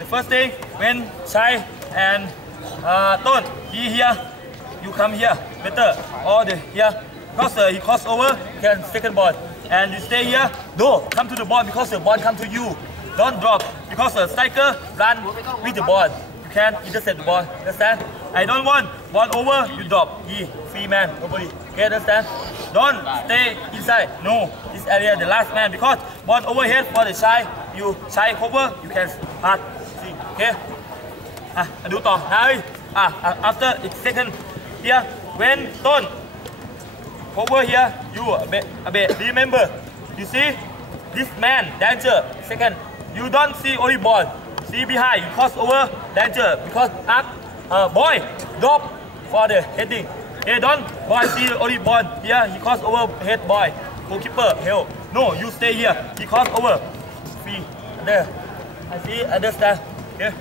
the first day when Chai and uh, Ton he here, you come here better. All the here because uh, he cross over, can second ball. And you stay here. No, come to the ball because the ball come to you. Don't drop because the striker run with the ball. You can intercept the ball. Understand? I don't want ball over. You drop. He free man. Nobody. Okay, understand? Don't stay inside. No, this area the last man because ball overhead for the shy. You shy cover. You can pass. Okay. Ah, à đủ to. Hai. À, à, after it's second. Here. When turn. Over here. You a bit, a bit. Remember. You see? This man, danger. Second. You don't see only ball. See behind. You cross over. Danger. Because up. Uh, boy. Drop for the heading. Hey, don't boy see only ball. Here he cross over head boy. Goalkeeper, help. No, you stay here. He cross over. See there. I see understand okay